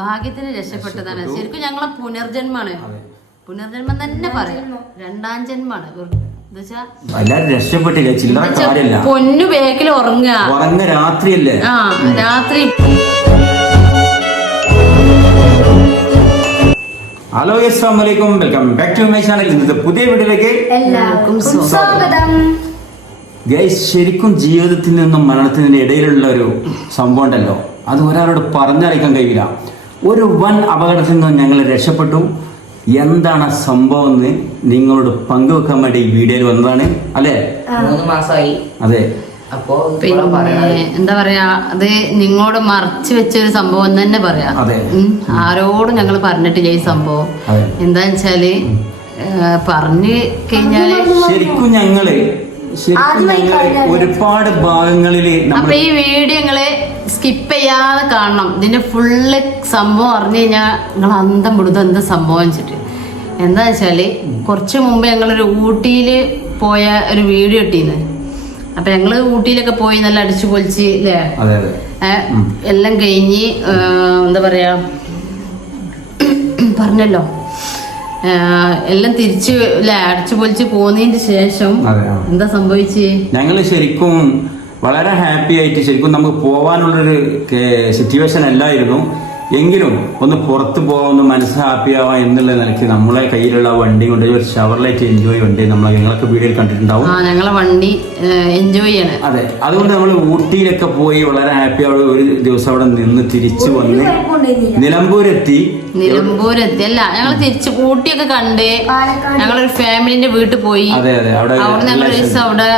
ഭാഗ്യത്തിന് രക്ഷപ്പെട്ടതാണ്. ശരിക്കും ഞങ്ങളെ പുനർജന്മാണ്. പുനർജന്മം തന്നെ പറയാം, രണ്ടാം ജന്മാണ്. രക്ഷപ്പെട്ടില്ല, ചില്ലറ കാര്യല്ല. പൊന്നു ബേക്കിൽ ഉറങ്ങുക രാത്രിയല്ലേ. ആ രാത്രി. ഹലോ അസ്സലാമു അലൈക്കും, welcome back to my channel. ഇന്നത്തെ പുതിയ വീഡിയോയിലേക്ക് എല്ലാവർക്കും സ്വാഗതം. ഗൈസ്, ശരിക്കും ജീവിതത്തിൽ നിന്നും മരണത്തിന് ഇടയിലുള്ള ഒരു സംഭവം ഉണ്ടല്ലോ, അത് ഒരാളോട് പറഞ്ഞറിയിക്കാൻ കഴിയില്ല. ഒരു വൻ അപകടത്തിൽ നിന്നും ഞങ്ങൾ രക്ഷപ്പെട്ടു. എന്താണ് സംഭവം എന്ന് നിങ്ങളോട് പങ്കുവെക്കാൻ വേണ്ടി ഈ വീഡിയോയിൽ വന്നതാണ്. അല്ലേ, 3 മാസമായി. അതെ. അപ്പോ പിന്നെ എന്താ പറയാ, അത് നിങ്ങളോട് മറച്ചു വെച്ചൊരു സംഭവം തന്നെ പറയാം. ആരോടും ഞങ്ങൾ പറഞ്ഞിട്ടില്ല ഈ സംഭവം. എന്താന്ന് വെച്ചാല് പറഞ്ഞു കഴിഞ്ഞാല് ശരിക്കും ഞങ്ങള് ഒരുപാട് ഭാഗങ്ങളില് അപ്പൊ ഈ വീഡിയോ ഞങ്ങള് സ്കിപ്പ് ചെയ്യാതെ കാണണം. ഇതിന്റെ ഫുള്ള് സംഭവം അറിഞ്ഞു കഴിഞ്ഞാൽ നിങ്ങൾ അന്തം വിടുന്നത് എന്താ സംഭവം വെച്ചിട്ട്. എന്താ വെച്ചാല് കുറച്ചു മുമ്പ് ഞങ്ങളൊരു ഊട്ടിയില് പോയ ഒരു വീഡിയോ ഇട്ടിന്ന്. അപ്പൊ ഞങ്ങള് ഊട്ടിയിലൊക്കെ പോയി നല്ല അടിച്ചു പൊളിച്ച് അല്ലേ, എല്ലാം കഴിഞ്ഞ് എന്താ പറയാ പറഞ്ഞല്ലോ, എല്ലാം തിരിച്ച് അടിച്ചു പൊളിച്ച് പോന്നതിന് ശേഷം എന്താ സംഭവിച്ച്, ഞങ്ങള് ശരിക്കും വളരെ ഹാപ്പി ആയിട്ട് ശരിക്കും നമുക്ക് പോവാനുള്ളൊരു സിറ്റുവേഷൻ അല്ലായിരുന്നു. എങ്കിലും ഒന്ന് പുറത്ത് പോകാൻ മനസ്സ് ഹാപ്പി ആവാം എന്നുള്ള നിലയ്ക്ക് നമ്മളെ കയ്യിലുള്ള വണ്ടി കൊണ്ട് ഒരു ഷവർലൈറ്റ് എൻജോയ് വണ്ടി നമ്മളെ നിങ്ങളൊക്കെ വീഡിയോയിൽ കണ്ടിട്ടുണ്ടാവും. ഞങ്ങളെ വണ്ടി എൻജോയ് ചെയ്യണം. അതെ, അതുകൊണ്ട് നമ്മൾ ഊട്ടിയിലൊക്കെ പോയി വളരെ ഹാപ്പി ആവുക. ഒരു ദിവസം അവിടെ നിന്ന് തിരിച്ചു വന്ന് നിലമ്പൂരെത്തി അല്ല, ഞങ്ങൾ തിരിച്ച് ഊട്ടിയൊക്കെ കണ്ട് ഞങ്ങളൊരു ഫാമിലിന്റെ വീട്ടിൽ പോയി. അവിടെ ഞങ്ങൾ ഒരു ദിവസം അവിടെ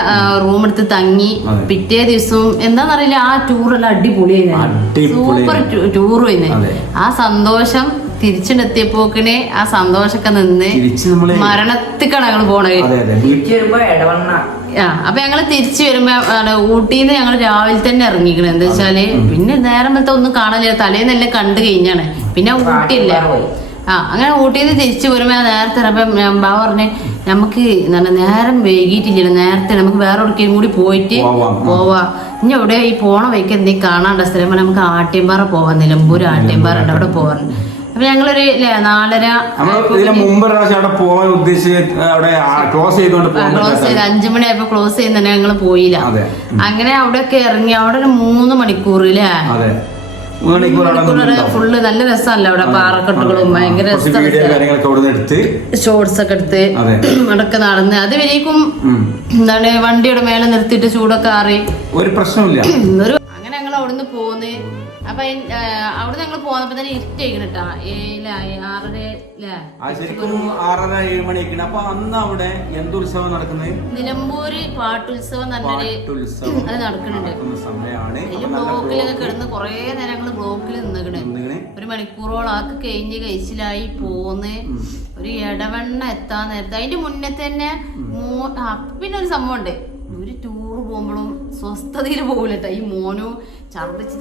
റൂം എടുത്ത് തങ്ങി. പിറ്റേ ദിവസവും എന്താന്നറിയില്ല, ആ ടൂറെല്ലാം അടിപൊളിയായിരുന്നു, സൂപ്പർ ടൂർ. ആ സന്തോഷം തിരിച്ചെത്തിയപ്പോക്കിന് ആ സന്തോഷമൊക്കെ നിന്ന് മരണത്തിക്കാണ് ഞങ്ങൾ പോണത്. അപ്പൊ ഞങ്ങള് തിരിച്ചു വരുമ്പോ ഊട്ടിന്ന് ഞങ്ങൾ രാവിലെ തന്നെ ഇറങ്ങിക്കണേ. എന്താ വെച്ചാല് പിന്നെ നേരം വലത്തെ ഒന്നും കാണാനില്ല, തലേന്നെല്ലാം കണ്ടു കഴിഞ്ഞാണ്. പിന്നെ ഊട്ടിയില്ല. അങ്ങനെ ഊട്ടിന്ന് തിരിച്ചു വരുമ്പോ നേരത്തെ ബാബ പറഞ്ഞ് നമുക്ക് നേരം വൈകിട്ടില്ല, നേരത്തെ നമുക്ക് വേറെ എവിടേക്കും കൂടി പോയിട്ട് പോവാ. ഇനി എവിടെ ഈ പോണ വഴിക്ക് എന്തെങ്കിലും കാണാണ്ട സ്ഥലം നമുക്ക് ആട്ടിയമ്പാറ പോവാം, നിലമ്പൂർ ആട്ടിയമ്പാറ ഉണ്ട്, അവിടെ പോവാൻ. അപ്പൊ ഞങ്ങളൊരു 4:30 മുമ്പ് പോവാൻ ഉദ്ദേശിച്ച് ക്ലോസ് ചെയ്ത് 5 മണിയായപ്പോ ക്ലോസ് ചെയ്യുന്ന ഞങ്ങള് പോയില്ല. അങ്ങനെ അവിടെയൊക്കെ ഇറങ്ങി അവിടെ ഒരു 3 മണിക്കൂർ ഫുള്ള് നല്ല രസമല്ല. അവിടെ പാറക്കെട്ടുകളും ഭയങ്കര ഷോർട്സ് ഒക്കെ എടുത്ത് അവിടൊക്കെ നടന്ന് അത് വരേക്കും എന്താണ് വണ്ടിയുടെ മേലെ നിർത്തിയിട്ട് ചൂടൊക്കെ ആറി ഒരു പ്രശ്നമില്ല. അങ്ങനെ ഞങ്ങൾ അവിടുന്ന് പോന്ന്. അപ്പൊ അവിടെ ഞങ്ങൾ പോന്നപ്പോ തന്നെ ഇരുട്ടായിട്ടാ 6:30-7 മണിയൊക്കെയാണ്. അപ്പൊ അന്ന് അവിടെ എന്തുത്സവം നടക്കുന്നത്? നിലമ്പൂര് പാട്ടുത്സവം നല്ലൊരു അത് നടക്കുന്നുണ്ട്. അതില് ബ്ലോക്കിലൊക്കെ കിടന്ന് കൊറേ നേരം ഞങ്ങള് ബ്ലോക്കിൽ നിന്നിക്കണേ. 1 മണിക്കൂറോളം ആക്ക് കഴിഞ്ഞ് കഴിച്ചിലായി പോന്ന് ഒരു ഇടവണ്ണ എത്താൻ നേരത്തെ അതിന്റെ മുന്നേ തന്നെ പിന്നെ ഒരു സംഭവം ഉണ്ട്. ഒരു ടൂറ് പോകുമ്പോഴും സ്വസ്ഥതയിൽ പോകില്ലട്ടോ. ഈ മോനും ഛർദിച്ച്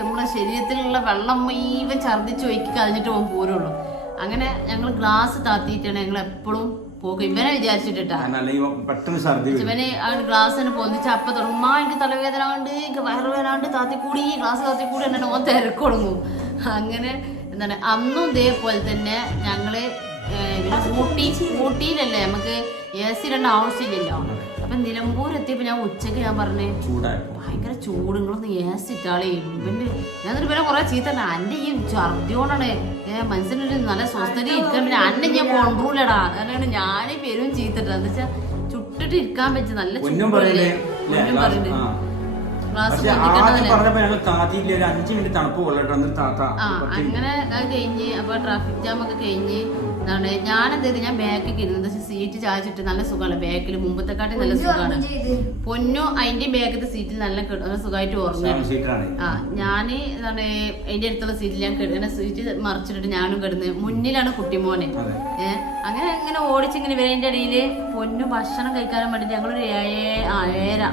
നമ്മളെ ശരീരത്തിലുള്ള വെള്ളം മുഴുവൻ ഛർദിച്ച് ഒഴുക്കി കളഞ്ഞിട്ട് പോരുള്ളൂ. അങ്ങനെ ഞങ്ങൾ ഗ്ലാസ് താത്തിയിട്ടാണ് ഞങ്ങൾ എപ്പോഴും പോകും. ഇവനെ വിചാരിച്ചിട്ടാ, ഇവന് ഗ്ലാസ് തന്നെ പൊന്നിച്ച് അപ്പൊ തുടങ്ങും, എനിക്ക് തലവേദന ഉണ്ട്, എനിക്ക് വയറുവേദന താത്തിക്കൂടി ഗ്ലാസ് താത്തിക്കൂടി എന്നെ ഓൻ തിരക്ക് തുടങ്ങും. അങ്ങനെ എന്താണ് അന്നും ഇതേപോലെ തന്നെ ഞങ്ങള് ഊട്ടിയിലല്ലേ നമുക്ക് AC ഇടേണ്ട ആവശ്യമില്ലല്ലോ. അപ്പൊ നിലമ്പൂർ എത്തിയപ്പോ ഞാൻ ഉച്ചക്ക് ഞാൻ പറഞ്ഞേ ഭയങ്കര ചൂട്, നിങ്ങളൊന്ന് AC ഇട്ടാളേ. ഞാനൊരു പിന്നെ കുറെ ചീത്ത അന്റെ ഈ ഛർദിയോണ്ടാണ് മനസ്സിനൊരു നല്ല സ്വസ്ഥത ഇരിക്കാൻ. പിന്നെ അന്നെ ഞാൻ കൊണ്ടുപോലടാ, അതാണ് ഞാനീ പേരും ചീത്തട്ടാ. എന്താ വെച്ചാ ചുട്ടിട്ട് ഇരിക്കാൻ പറ്റും, നല്ല ചൂടല്ലേ. അങ്ങനെ അത് കഴിഞ്ഞ് അപ്പൊ ട്രാഫിക് ജാം ഒക്കെ കഴിഞ്ഞ് എന്താണ് ഞാൻ എന്ത് ചെയ്ത്, ഞാൻ ബാക്കിൽ ഇരുന്നത് സീറ്റ് ചായച്ചിട്ട് നല്ല സുഖമാണ്. ബാക്കിൽ മുമ്പത്തെക്കാട്ടി നല്ല സുഖമാണ്. പൊന്നു അതിന്റെ ബാക്കിലത്തെ സീറ്റിൽ നല്ല സുഖമായിട്ട് ഓർമ്മ. ഞാന് എന്താണ് അതിന്റെ അടുത്തുള്ള സീറ്റിൽ ഞാൻ കിടക്കുന്ന സീറ്റ് മറിച്ചിട്ടിട്ട് ഞാനും കിടന്ന്. മുന്നിലാണ് കുട്ടിമോനെ. അങ്ങനെ ഓടിച്ചിങ്ങനെ ഇവരതിന്റെ ഇടയില് പൊന്നു ഭക്ഷണം കഴിക്കാനും വേണ്ടിട്ട് ഞങ്ങളൊരു 7:30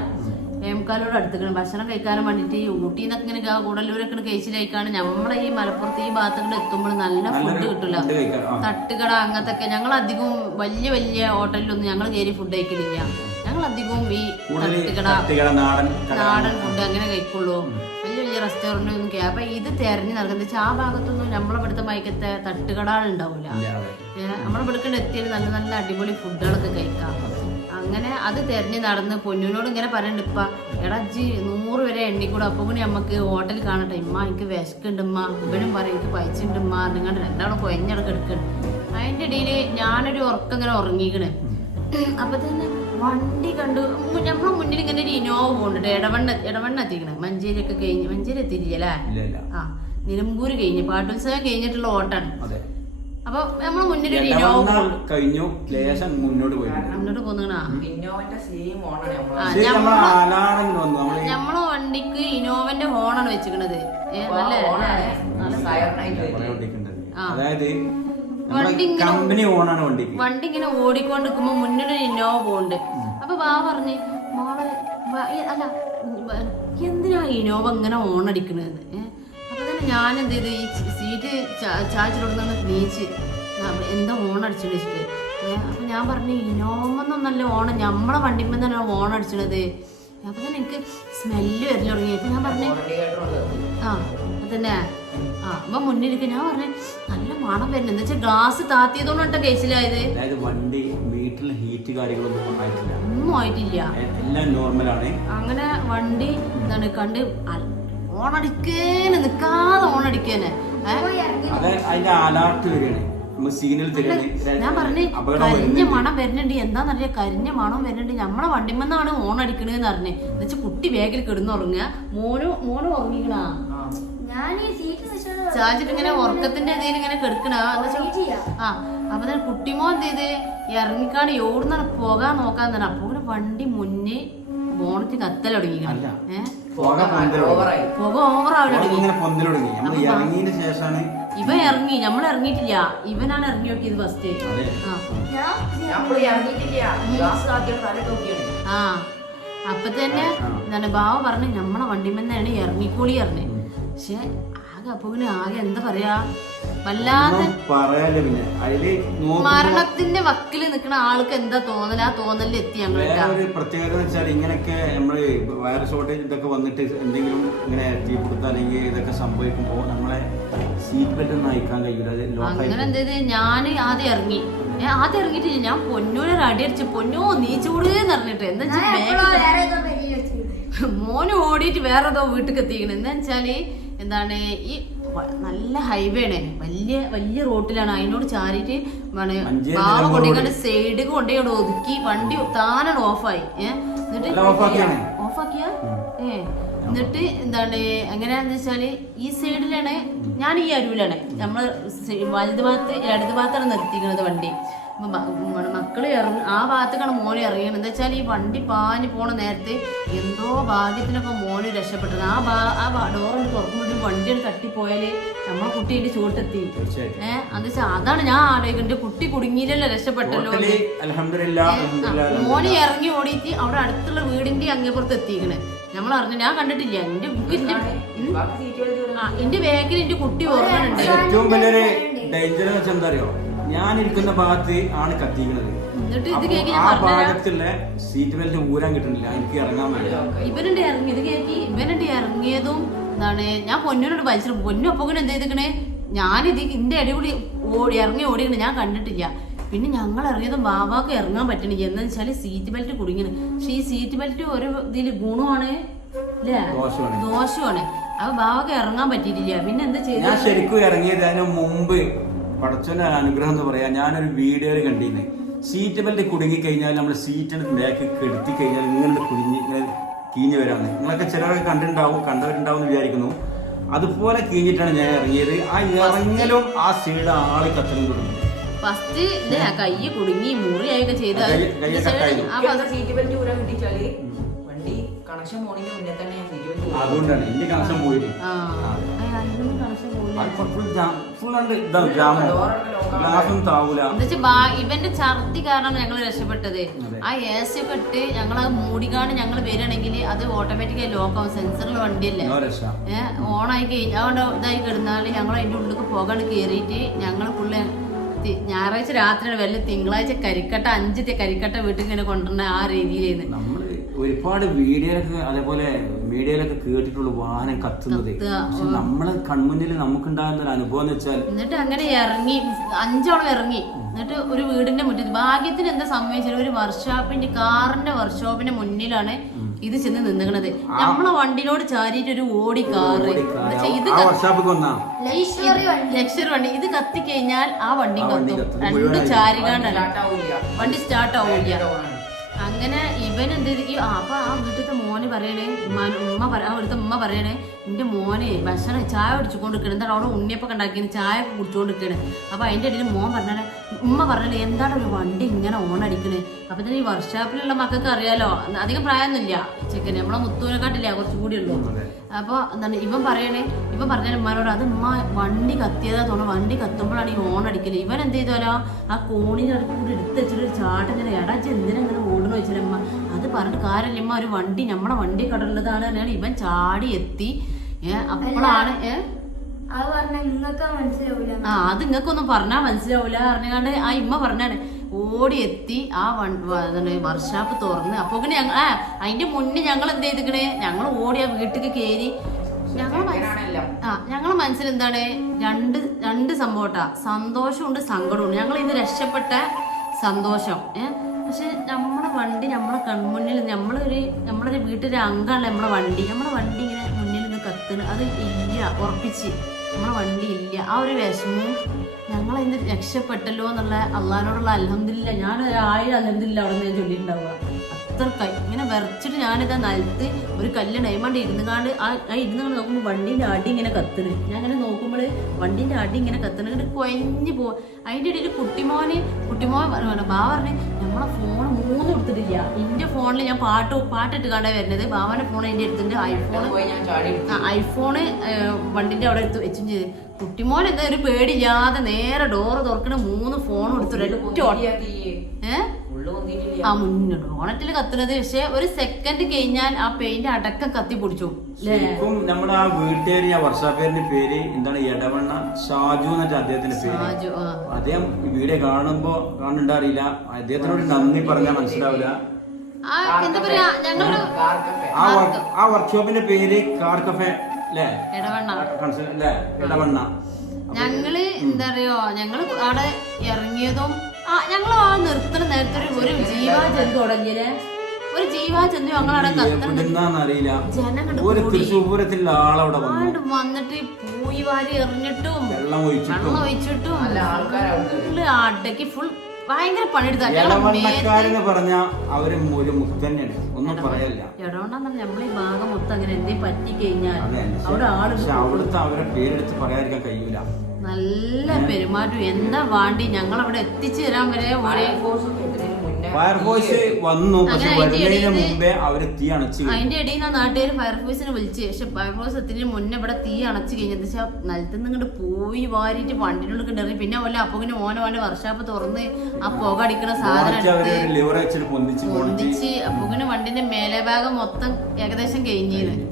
ഏമക്കാലോട് അടുത്തേക്കാണ് ഭക്ഷണം കഴിക്കാനും വേണ്ടിട്ട്. ഊട്ടിയിൽ നിന്നൊക്കെ ഇങ്ങനെ കൂടല്ലൂരൊക്കെ കഴിച്ചിലേക്കാണ്. നമ്മളെ ഈ മലപ്പുറത്ത് ഈ ഭാഗത്തുകൂടെ എത്തുമ്പോൾ നല്ല ഫുഡ് കിട്ടില്ല. തട്ടുകട അങ്ങനത്തൊക്കെ ഞങ്ങൾ അധികം വലിയ ഹോട്ടലിലൊന്നും ഞങ്ങൾ കയറി ഫുഡ് കഴിക്കലില്ല. ഞങ്ങൾ അധികം ഈ തട്ടുകട നാടൻ ഫുഡ് അങ്ങനെ കഴിക്കുള്ളൂ. വലിയ റെസ്റ്റോറന്റ് ഒന്നും അപ്പൊ ഇത് തെരഞ്ഞു നടക്കുന്നത് ആ ഭാഗത്തൊന്നും നമ്മളെ ഇവിടുത്തെ മയക്കത്തെ തട്ടുകടകളുണ്ടാവില്ല. നമ്മളെ ഇവിടുത്തെ എത്തിയാൽ നല്ല നല്ല അടിപൊളി ഫുഡുകളൊക്കെ കഴിക്കാം. അങ്ങനെ അത് തെരഞ്ഞു നടന്ന് പൊന്നൂനോട് ഇങ്ങനെ പറയണ്ട് ഇപ്പ എടാ അജ്ജി 100 വരെ എണ്ണിക്കൂടെ അപ്പൊ കൂടി നമുക്ക് ഹോട്ടൽ കാണട്ടെ ഇമ്മ എനിക്ക് വിശക്കുണ്ടമ്മ ഇവനും പറയും എനിക്ക് പൈച്ചുണ്ടമ്മ നിങ്ങളുടെ രണ്ടാളും കൊഞ്ഞടക്ക് എടുക്കണം. അതിന്റെ ഇടയില് ഞാനൊരു ഉറക്കം ഇങ്ങനെ ഉറങ്ങിക്കണേ. അപ്പൊ തന്നെ വണ്ടി കണ്ടു നമ്മളെ മുന്നിൽ ഇങ്ങനെ ഒരു ഇനോവ പോകുന്നുണ്ട്. ഇടവണ്ണ എത്തിക്കണേ. മഞ്ചേരി ഒക്കെ കഴിഞ്ഞ് മഞ്ചേരി എത്തിയില്ലേ? ആ നിലമ്പൂര് കഴിഞ്ഞ് പാട്ടുത്സവം കഴിഞ്ഞിട്ടുള്ള ഓട്ടാണ്. അപ്പൊ നമ്മളെ മുന്നിൽ ഒരു ഇനോവ കഴിഞ്ഞു മുന്നോട്ട് പോകുന്നതാ. നമ്മളെ വണ്ടിക്ക് ഇനോവന്റെ ഹോണാണ് വെച്ചിക്കണത്. അതായത് വണ്ടി ഇങ്ങനെ ഓടിക്കൊണ്ടിരിക്കുമ്പോ മുന്നിലൊരു ഇന്നോവ പോകുന്നുണ്ട്. അപ്പൊ പറഞ്ഞ് മോളെ അല്ല എന്തിനാ ഇന്നോവ ഇങ്ങനെ ഓണടിക്കണത്? അപ്പൊ തന്നെ ഞാൻ എന്ത് ചെയ്ത് ഈ സീറ്റ് ചാച്ചിലോടുന്നാണ് നീച്ച് എന്താ ഓണടിച്ചത് വെച്ചിട്ട്. അപ്പൊ ഞാൻ പറഞ്ഞു ഇന്നോവന്നൊന്നല്ല ഓണം നമ്മളെ വണ്ടിമ്മ തന്നെ ഓണടിച്ചത്. അപ്പൊ തന്നെ എനിക്ക് സ്മെല്ല് വരല് തുടങ്ങി. അപ്പൊ ഞാൻ പറഞ്ഞു ആ അതന്നെ അപ്പൊ മുന്നിലേക്ക് ഞാൻ പറഞ്ഞു നല്ല മണം വരുന്നത്. എന്താ വെച്ചാൽ ഗ്ലാസ് താത്തിയതുകൊണ്ടാണ് കേസിലായത്. വണ്ടി വീട്ടിൽ ഹീറ്റ് കാര്യങ്ങളൊന്നും ആയിട്ടില്ല, ഒന്നും ആയിട്ടില്ല, എല്ലാം നോർമലാണ്. അങ്ങനെ വണ്ടി എന്താണ് കണ്ട് ഓണടിക്കേനെ നിക്കാതെ ഓണടിക്കേനെ. അതിന്റെ അലർട്ട് വരികയാണ്. ഞാൻ പറഞ്ഞു കരിഞ്ഞ മണം വരുന്നുണ്ട്. എന്താന്നറിയാ കരിഞ്ഞ മണം വരുന്നുണ്ട്. നമ്മളെ വണ്ടിമെന്നാണ് ഓണടിക്കണെന്ന് പറഞ്ഞേ. എന്നുവെച്ചാൽ കുട്ടി വേഗത്തിൽ കിടന്നുറങ്ങുക. മോന് ഉറങ്ങിക്കണാ ചാച്ചിട്ട് ഇങ്ങനെ ഉറക്കത്തിന്റെ ഇതിൽ ഇങ്ങനെ കിടക്കണ. അപ്പൊ തന്നെ കുട്ടിമോ എന്ത് ചെയ്ത് ഇറങ്ങിക്കാട് എവിടുന്നാണ് പോകാൻ നോക്കാൻ തന്നെ. അപ്പൊ ഇവിടെ വണ്ടി മുന്നേ ബോണറ്റ് കത്തൽ തുടങ്ങി. പുക ഓവറാവില്ല. ഇവ ഇറങ്ങി, നമ്മൾ ഇറങ്ങിയിട്ടില്ല. ഇവനാണ് ഇറങ്ങി നോക്കിയത് ഫസ്റ്റ്. ആ അപ്പൊ തന്നെ എന്താണ് ബാവ പറഞ്ഞു നമ്മളെ വണ്ടിമെന്നാണ് ഇറങ്ങിക്കോളി പറഞ്ഞേ. പക്ഷെ ആകെ അപ്പൊ ആകെ എന്താ പറയാ വല്ലാതെ മരണത്തിന്റെ വക്കില് നിൽക്കുന്ന ആൾക്ക് എന്താ തോന്നല ആ തോന്നലിൽ എത്തി. ഞങ്ങൾ പ്രത്യേകത വെച്ചാൽ ഇങ്ങനെയൊക്കെ നമ്മള് വൈറസ് ഷോർട്ടേജ് ഇതൊക്കെ വന്നിട്ട് എന്തെങ്കിലും ഇങ്ങനെ തീപിടുത്ത അല്ലെങ്കിൽ ഇതൊക്കെ സംഭവിക്കുമ്പോ നമ്മളെ സീറ്റ് ബെൽറ്റ് ഒന്നും അയക്കാൻ കഴിയില്ല. അങ്ങനെ എന്ത് ചെയ്ത് ഞാൻ ആദ്യം ഇറങ്ങി. ആദ്യം ഇറങ്ങിയിട്ടില്ല. ഞാൻ പൊന്നൂനെ അടി അടിച്ച് പൊന്നോ നീച്ചൂടെന്ന് പറഞ്ഞിട്ട് എന്താ മോന് ഓടിയിട്ട് വേറെ ഏതോ വീട്ടിൽ എത്തിക്കണേ. എന്താ വെച്ചാല് എന്താണ് ഈ നല്ല ഹൈവേ ആണ്, വലിയ റോട്ടിലാണ്. അതിനോട് ചാരിട്ട് ബാവ കൊണ്ടേക്കാണ്ട് സൈഡ് കൊണ്ടേയോട് ഒതുക്കി വണ്ടി താനാണ് ഓഫായി. എന്നിട്ട് ഓഫാക്കിയ എന്നിട്ട് എന്താണ് എങ്ങനെയാന്ന് വെച്ചാല് ഈ സൈഡിലാണ് ഞാൻ ഈ അരുവിലാണ്. നമ്മള് വലത് ഭാഗത്ത് ഇടത് ഭാഗത്താണ് നിർത്തിക്കുന്നത് വണ്ടി. മക്കള് ആ ഭാഗത്തേക്കാണ് മോന് ഇറങ്ങിയത്. എന്താ വെച്ചാൽ ഈ വണ്ടി പാഞ്ഞു പോണ നേരത്തെ എന്തോ ഭാഗ്യത്തിനൊക്കെ മോന് രക്ഷപ്പെട്ടത്. ആ ഡോറുണ്ട് തുറക്കുമ്പോഴും വണ്ടിയാണ് തട്ടിപ്പോയാല് നമ്മളെ കുട്ടിയുടെ ചുവട്ടെത്തി. എന്താ വെച്ചാൽ അതാണ് ഞാൻ ആലോചിക്കുന്നത്. കുട്ടി കുടുങ്ങിയില്ലല്ലോ, രക്ഷപ്പെട്ടല്ലോ. മോന് ഇറങ്ങി ഓടിയിട്ട് അവിടെ അടുത്തുള്ള വീടിന്റെ അങ്ങേപ്പുറത്ത് എത്തിക്കണേ. നമ്മൾ അറിഞ്ഞു, ഞാൻ കണ്ടിട്ടില്ല. എന്റെ ബാഗിൽ എന്റെ കുട്ടി ഓർമ്മയുണ്ട്. ഏറ്റവും വലിയൊരു ഡേഞ്ചർ വെച്ചാൽ എന്താ അറിയോ, ഞാനിരിക്കുന്ന ഭാഗത്ത് ആണ് കത്തിക്കുന്നത്. ആ ഭാഗത്തുള്ള സീറ്റ് ബെൽറ്റ് ഊരാൻ കിട്ടുന്നില്ല, എനിക്ക് ഇറങ്ങാൻ പറ്റില്ല. ഇവനുണ്ട് ഇറങ്ങി ഇത് കേൾക്കി. ഇവനുണ്ട് ഇറങ്ങിയതും എന്താണ് ഞാൻ പൊന്നോട് വലിച്ചു. പൊന്നു അപ്പൊ എന്ത് ചെയ്തിക്കണേ, ഞാനിത് ഇന്റെ അടിപൊളി ഇറങ്ങി ഓടിക്കണേ ഞാൻ കണ്ടിട്ടില്ല. പിന്നെ ഞങ്ങൾ ഇറങ്ങിയതും ബാബാക്ക് ഇറങ്ങാൻ പറ്റണില്ല. എന്താ വെച്ചാല് സീറ്റ് ബെൽറ്റ് കുടുങ്ങിയാണ്. പക്ഷെ ഈ സീറ്റ് ബെൽറ്റ് ഒരു ഇതില് ഗുണമാണ് അല്ലേ, ദോഷമാണ്. അപ്പൊ ബാബാക്ക് ഇറങ്ങാൻ പറ്റിയിട്ടില്ല. പിന്നെ എന്താ ചെയ്ത് ഞാൻ ശരിക്കും ഇറങ്ങിയത് അതിന് മുമ്പ് പടച്ചോന്റെ അനുഗ്രഹം എന്ന് പറയാ. ഞാനൊരു വീഡിയോയിൽ കണ്ടിരുന്നു, സീറ്റ് ബെൽറ്റ് കുടുങ്ങി കഴിഞ്ഞാൽ നമ്മൾ സീറ്റിന് ബാക്ക് കെടുത്തി കഴിഞ്ഞാൽ ഇങ്ങനെ കുടുങ്ങി ഇങ്ങനെ കീഞ്ഞു വരാന്ന്. നിങ്ങളൊക്കെ ചിലരൊക്കെ കണ്ടവരുണ്ടാവും എന്ന് വിചാരിക്കുന്നു. അതുപോലെ കീഞ്ഞിട്ടാണ് ഞാൻ ഇറങ്ങിയത്. ആ ഇറങ്ങലും ആ സൈഡ് ആളി കത്തലും തുടങ്ങി. ഫസ്റ്റ് കൈ കുടുങ്ങി മുറിയായൊക്കെ ചെയ്ത് സീറ്റ് ബെൽറ്റ് ഊരാൻ കിട്ടിച്ചാല് വണ്ടി കണക്ഷൻ പോണിന്റെ മുന്നേ തന്നെ അതുകൊണ്ടാണ് എന്റെ കണക്ഷൻ പോയിട്ട് ഇവന്റെ ഛർദി കാരണം ഞങ്ങൾ രക്ഷപ്പെട്ടത്. ആ എ സി ഒക്കെ ഇട്ട് ഞങ്ങൾ മൂടിക്കാണ്ട് ഞങ്ങൾ വരികയാണെങ്കിൽ അത് ഓട്ടോമാറ്റിക്കായി ലോക്കാവും. സെൻസറിൽ വണ്ടിയല്ലേ, ഓണായി കഴിഞ്ഞാൽ ഇതായി കിടന്നാല് ഞങ്ങൾ അതിന്റെ ഉള്ളിൽ പോകാണ്ട് കയറിയിട്ട് ഞങ്ങൾ ഫുള്ള് ഞായറാഴ്ച രാത്രിയാണ് വല്ല തിങ്കളാഴ്ച കരിക്കട്ട 5 കരിക്കട്ട വീട്ടിൽ ഇങ്ങനെ കൊണ്ടുവരുന്ന ആ രീതിയിലായിരുന്നു. നമ്മള് ഒരുപാട് വീഡിയോയിലൊക്കെ അതേപോലെ മീഡിയയിലൊക്കെ കേട്ടിട്ടുള്ള വാഹനം കത്തുന്നത്. പക്ഷെ നമ്മളെ കൺമുന്നിൽ നമുക്കുണ്ടാകുന്ന ഒരു അനുഭവം എന്ന് വെച്ചാൽ എന്നിട്ട് അങ്ങനെ ഇറങ്ങി 5 ഇറങ്ങി. എന്നിട്ട് ഒരു വീടിന്റെ മുറ്റത്ത് ഭാഗ്യത്തിന് എന്താ സംഭവിച്ചാൽ ഒരു വർക്ക്ഷോപ്പിന്റെ കാറിന്റെ വർക്ക്ഷോപ്പിന്റെ മുന്നിലാണ് ഇത് ചെന്ന് നിന്നുകണത്. നമ്മളെ വണ്ടിനോട് ചാരിയിട്ട് ഒരു ഓടി കാറ് ഇത് ലക്ഷറി വണ്ടി. ഇത് കത്തിക്കഴിഞ്ഞാൽ ആ വണ്ടി കത്തും. 2 ചാരികാണ്ടല്ല വണ്ടി സ്റ്റാർട്ട് ആവില്ല. അങ്ങനെ ഇവൻ എന്ത് ചെയ്തു? അപ്പൊ ആ വീട്ടിലത്തെ മോന് പറയണേ, അവിടുത്തെ ഉമ്മ പറയണേ, എന്റെ മോനെ ഭക്ഷണം ചായ കുടിച്ചുകൊണ്ടിരിക്കണം. എന്താണ് അവിടെ ഉണ്ണിയപ്പൊക്കെ ഉണ്ടാക്കിയത്, ചായ ഒക്കെ കുടിച്ചുകൊണ്ടിരിക്കണേ. അപ്പൊ അതിന്റെ ഇടയിൽ മോൻ പറഞ്ഞാൽ ഉമ്മ പറഞ്ഞാലേ എന്താണ് ഒരു വണ്ടി ഇങ്ങനെ ഓൺ അടിക്കണേ. അപ്പൊ തന്നെ ഈ വർക്ക്ഷോപ്പിലുള്ള മക്കൾക്ക് അറിയാലോ, അധികം പ്രായമൊന്നുമില്ല ചെക്കന്, നമ്മളെ മുത്തൂനെക്കാട്ടില്ല കുറച്ചുകൂടി ഉള്ളൂ. അപ്പൊ എന്താണ് ഇവൻ പറഞ്ഞ ഉമ്മാനോട് അത് ഉമ്മ വണ്ടി കത്തിയതാ തോന്നുന്നു, വണ്ടി കത്തുമ്പോഴാണ് ഈ ഓൺ അടിക്കല്. ഇവൻ എന്ത് ചെയ്തോലോ ആ കോണിന്റെ അടുത്ത് കൂടി എടുത്ത് വെച്ചിട്ട് ചാട്ടങ്ങനെ എടാച്ച് എന്തിനെങ്ങനെ ഓടുന്നു വെച്ചിട്ടമ്മ. അത് പറഞ്ഞിട്ട് കാര്യമില്ലമ്മ, ഒരു വണ്ടി നമ്മളെ വണ്ടി കടലുള്ളതാണ് എന്നാണ് ഇവൻ ചാടി എത്തി. അപ്പോഴാണ് അത് നിങ്ങൾക്കൊന്നും പറഞ്ഞാൽ മനസ്സിലാവൂല പറഞ്ഞാണ്ട് ആ ഇമ്മ പറഞ്ഞാണ് ഓടി എത്തി ആ വർക്ക്ഷോപ്പ് തുറന്ന്. അപ്പൊ അതിന്റെ മുന്നേ ഞങ്ങൾ എന്ത് ചെയ്തിക്കണേ, ഞങ്ങൾ ഓടി ആ വീട്ടിലേക്ക് കയറി. ഞങ്ങളെ മനസ്സിൽ എന്താണ് രണ്ട് സംഭവട്ടാ, സന്തോഷമുണ്ട് സങ്കടമുണ്ട്. ഞങ്ങൾ ഇന്ന് രക്ഷപ്പെട്ട സന്തോഷം. പക്ഷെ നമ്മളെ വണ്ടി നമ്മളെ കൺമുന്നിൽ നമ്മളൊരു വീട്ടിലെ അംഗമാണ് നമ്മളെ വണ്ടി ഇങ്ങനെ മുന്നിൽ നിന്ന് കത്തുന്നു. അത് ഇല്ല, ഉറപ്പിച്ച് നമ്മളെ വണ്ടി ഇല്ല. ആ ഒരു വിഷമവും ഞങ്ങളിന്ന് രക്ഷപ്പെട്ടല്ലോ എന്നുള്ള അള്ളാഹിനോടുള്ള അൽഹംദുലില്ലാ. ഞാൻ 1000 അൽഹംദുലില്ലാ അവിടെ നിന്ന് ചൊല്ലിയിട്ടുണ്ടാവുക. അത്ര ഇങ്ങനെ വിറച്ചിട്ട് ഞാനിതാ നിലത്ത് ഒരു കല്ല് ഡൈമണ്ട് ഇരുന്നുകാണ്ട് ഇരുന്നുകൊണ്ട് നോക്കുമ്പോൾ വണ്ടീൻ്റെ അടി ഇങ്ങനെ കത്തുന്നു. ഞാൻ അങ്ങനെ നോക്കുമ്പോൾ വണ്ടീൻ്റെ അടി ഇങ്ങനെ കത്തുന്നു, ഇങ്ങനെ കുഴഞ്ഞു പോവാ. അതിൻ്റെ ഇടയിൽ കുട്ടിമോൻ ബാവ പറഞ്ഞ് നമ്മളെ ഫോൺ 3 എടുത്തിട്ടില്ല. എൻ്റെ ഫോണിൽ ഞാൻ പാട്ടിട്ട് കണ്ടാ വരുന്നത്. ബാവന്റെ ഫോൺ എൻ്റെ അടുത്തുണ്ട്. ഐഫോണ് വണ്ടിന്റെ അവിടെ എടുത്ത് വെച്ചും ചെയ്ത്. കുട്ടിമോൻ എന്താ ഒരു പേടില്ലാതെ നേരെ ഡോറ് തുറക്കണ 3 ഫോൺ എടുത്തിട്ട് ഡോണറ്റിൽ കത്തുന്നത്. പക്ഷെ ഒരു സെക്കൻഡ് കഴിഞ്ഞാൽ ആ പെയിന്റ് അടക്കം കത്തി പൊടിച്ചു. ശരിക്കും നമ്മുടെ ആ വീട്ടുകാരി ആ വർഷാപ്പേരിന്റെ പേര് എന്താണ്, എടവണ്ണ ഷാജു എന്നിട്ട് അദ്ദേഹത്തിന്റെ പേര്. അദ്ദേഹം വീഡിയോ കാണുന്നുണ്ടറിയില്ല. അദ്ദേഹത്തിനോട് നന്ദി പറഞ്ഞാൽ മനസ്സിലാവില്ല. എന്താ പറയാ, ഞങ്ങള് ആ വർക്ക്ഷോപ്പിന്റെ പേര് കാർ കഫേ അല്ലേ, എടവണ്ണ. ഞങ്ങള് എന്താ പറയോ, ഞങ്ങള് അവിടെ ഇറങ്ങിയതും ഞങ്ങൾ ആ നിർത്തണ നേരത്തെ ഒരു ജീവാജന്തു തുടങ്ങിയത്. ഒരു ജീവാജന്തു ഞങ്ങളവിടെ കത്തറിയില്ല. വന്നിട്ട് പൂയി വാരി എറിഞ്ഞിട്ടും വെള്ളം ഒഴിച്ചിട്ടും അടക്കി ഫുൾ ഭയങ്കര പണിയെടുത്താന്ന് പറഞ്ഞ അവര് ഒരു മുക്തന്നെയാണ്, ഒന്നും പറയല്ല. എടവണ്ണ നമ്മളെ ഈ ഭാഗം മൊത്തം അങ്ങനെ എന്തേ പറ്റി കഴിഞ്ഞാൽ അവിടെ അവിടുത്തെ അവരെ പേരെടുത്ത് പറയാതിരിക്കാൻ കഴിയൂല. നല്ല പെരുമാറ്റം. എന്താ വാണ്ടി ഞങ്ങൾ അവിടെ എത്തിച്ചു തരാൻ വരെ ഫയർഫോഴ്സ് വന്നു. പക്ഷെ മുമ്പേ അവര് തീ അണച്ചു. അതിന്റെ ഇടയിൽ നിന്ന് നാട്ടുകാർ ഫയർഫോഴ്സിനെ വിളിച്ച്. പക്ഷെ ഫയർഫോഴ്സ് എത്തിന് മുന്നേ ഇവിടെ തീ അണച്ചു കഴിഞ്ഞത് വെച്ചാൽ നിലത്തുനിന്ന് ഇങ്ങോട്ട് പോയി വാരിയിട്ട് വണ്ടിനുള്ളിൽ ഇറങ്ങി. പിന്നെ പോലെ അപ്പൊങ്ങനെ ഓന്റെ വർക്ക്ഷോപ്പ് തുറന്ന് ആ പുക അടിക്കുന്ന സാധനം പൊന്തിച്ച് അപ്പൊങ്ങനെ വണ്ടിന്റെ മേലെ ഭാഗം മൊത്തം ഏകദേശം കഴിഞ്ഞിരുന്നു.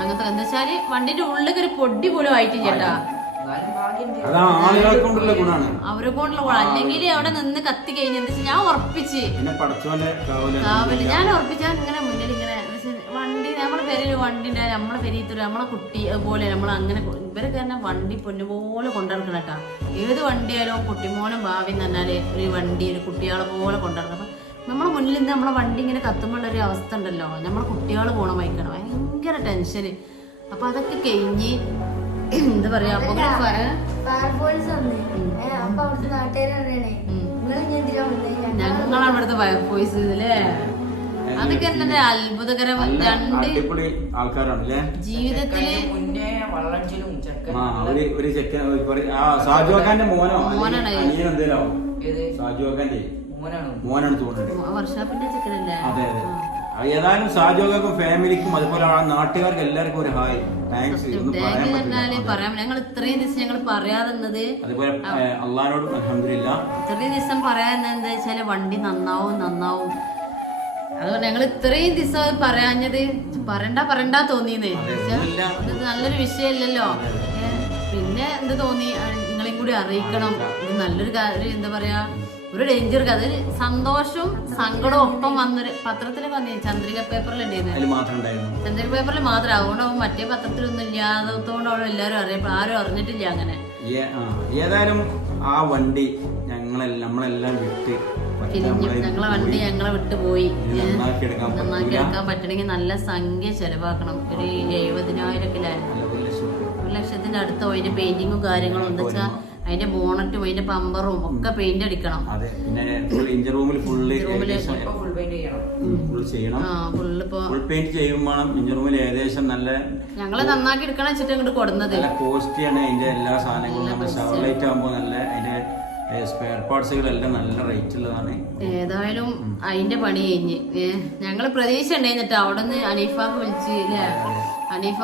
അങ്ങനത്തെ എന്താ വെച്ചാല് വണ്ടിന്റെ ഉള്ളിൽ ഒരു പൊടി പോലും ആയിട്ടില്ല ചേട്ടാ. അവരെ കൊണ്ടുള്ള ഗുണം. അല്ലെങ്കിൽ അവിടെ നിന്ന് കത്തി കഴിഞ്ഞ ഞാൻ ഉറപ്പിച്ച് ഞാൻ ഉറപ്പിച്ചാൽ ഇങ്ങനെ മുന്നിൽ ഇങ്ങനെ വണ്ടി നമ്മളെ പേരിൽ വണ്ടിന്റെ നമ്മളെ പെരീത്തൊരു നമ്മളെ കുട്ടി അതുപോലെ നമ്മൾ അങ്ങനെ ഇവരൊക്കെ തന്നെ വണ്ടി പൊന്നുപോലെ കൊണ്ടുനടക്കണം കേട്ടാ. ഏത് വണ്ടിയായാലും കുട്ടിമോനും ഭാവി എന്ന് പറഞ്ഞാല് ഒരു വണ്ടി ഒരു കുട്ടികളെ പോലെ കൊണ്ടുനടക്കണം. അപ്പൊ നമ്മളെ മുന്നിൽ നിന്ന് നമ്മളെ വണ്ടി ഇങ്ങനെ കത്തുമ്പോഴുള്ളൊരു അവസ്ഥ ഉണ്ടല്ലോ, നമ്മളെ കുട്ടികൾ പോണം വഹിക്കണം, ഭയങ്കര ടെൻഷന്. അപ്പൊ അതൊക്കെ കഴിഞ്ഞ് എന്താ പറയാ ഞങ്ങളവിടുത്തെ ഫയർഫോഴ്സ് ഇല്ലേ, അതൊക്കെ എന്നെ അത്ഭുതകരം. ജീവിതത്തില് വർഷാപ്പിന്റെ ചെക്കനല്ലേ. ഏതായാലും ഷാജോക്കും ഫാമിലിക്കും അതുപോലെ നാട്ടുകാർക്ക് എല്ലാവർക്കും ഒരു ഹായ്, താങ്ക്സ്. പറയാം ഞങ്ങൾ ഇത്രയും ദിവസം ഞങ്ങൾ പറയാതെന്നത്, അതുപോലെ അള്ളാഹിനോട് അൽഹംദുലില്ലാ ഇത്രയും ദിവസം പറയാതെന്ന് എന്താ വെച്ചാല് വണ്ടി നന്നാവും. അതുകൊണ്ട് ഞങ്ങൾ ഇത്രയും ദിവസം പറയാഞ്ഞത് പറയണ്ട തോന്നിയെന്നേ. ഇത് നല്ലൊരു വിഷയമില്ലല്ലോ. പിന്നെ എന്ത് തോന്നി, നിങ്ങളെയും കൂടി അറിയിക്കണം. ഇത് നല്ലൊരു കാര്യം. എന്താ പറയാ, ഒരു ഡേഞ്ചർ കഥ. സന്തോഷവും സങ്കടവും ഒപ്പം വന്നൊരു പത്രത്തിൽ വന്നേ, ചന്ദ്രിക പേപ്പറിലുണ്ടായിരുന്നു. അതിൽ മാത്രം ഉണ്ടായിരുന്നു. ചന്ദ്രിക പേപ്പറിൽ മാത്രം. അതുകൊണ്ട് അവൻ മറ്റേ പത്രത്തിലൊന്നും ഇല്ലാത്തതുകൊണ്ട് അവൾ എല്ലാവരും അറിയാം. ആരും അറിഞ്ഞിട്ടില്ല അങ്ങനെ. ഏതായാലും ആ വണ്ടി നമ്മളെല്ലാം വിട്ട് ഞങ്ങളെ വണ്ടി ഞങ്ങളെ വിട്ടു പോയി. നന്നാക്കി എടുക്കാൻ പറ്റണമെങ്കിൽ നല്ല സംഖ്യ ചെലവാക്കണം. ഒരു 70,000 1 ലക്ഷത്തിന്റെ അടുത്ത് അതിന്റെ പെയിന്റിങ്ങും കാര്യങ്ങളും. എന്താ വെച്ചാൽ അതിന്റെ ബോണറ്റും അതിന്റെ പമ്പറും ഒക്കെ പെയിന്റ് അടിക്കണം. ഏകദേശം നല്ല ഞങ്ങള് നന്നാക്കി എടുക്കണം വെച്ചിട്ട് ഇങ്ങോട്ട് കൊടുന്നത്. കോസ്റ്റിയാണ് അതിന്റെ എല്ലാ സാധനങ്ങളും. ഷവർലൈറ്റ് ആകുമ്പോ നല്ല അതിന്റെ സ്പെയർ പാർട്സുകളെല്ലാം നല്ല റേറ്റ് ഉള്ളതാണ്. ഏതായാലും അതിന്റെ പണി കഴിഞ്ഞ് ഞങ്ങള് പ്രതീക്ഷ ഉണ്ടായിരുന്നിട്ട് അവിടെ നിന്ന് അനീഫാക്ക് വിളിച്ച് അനീഫ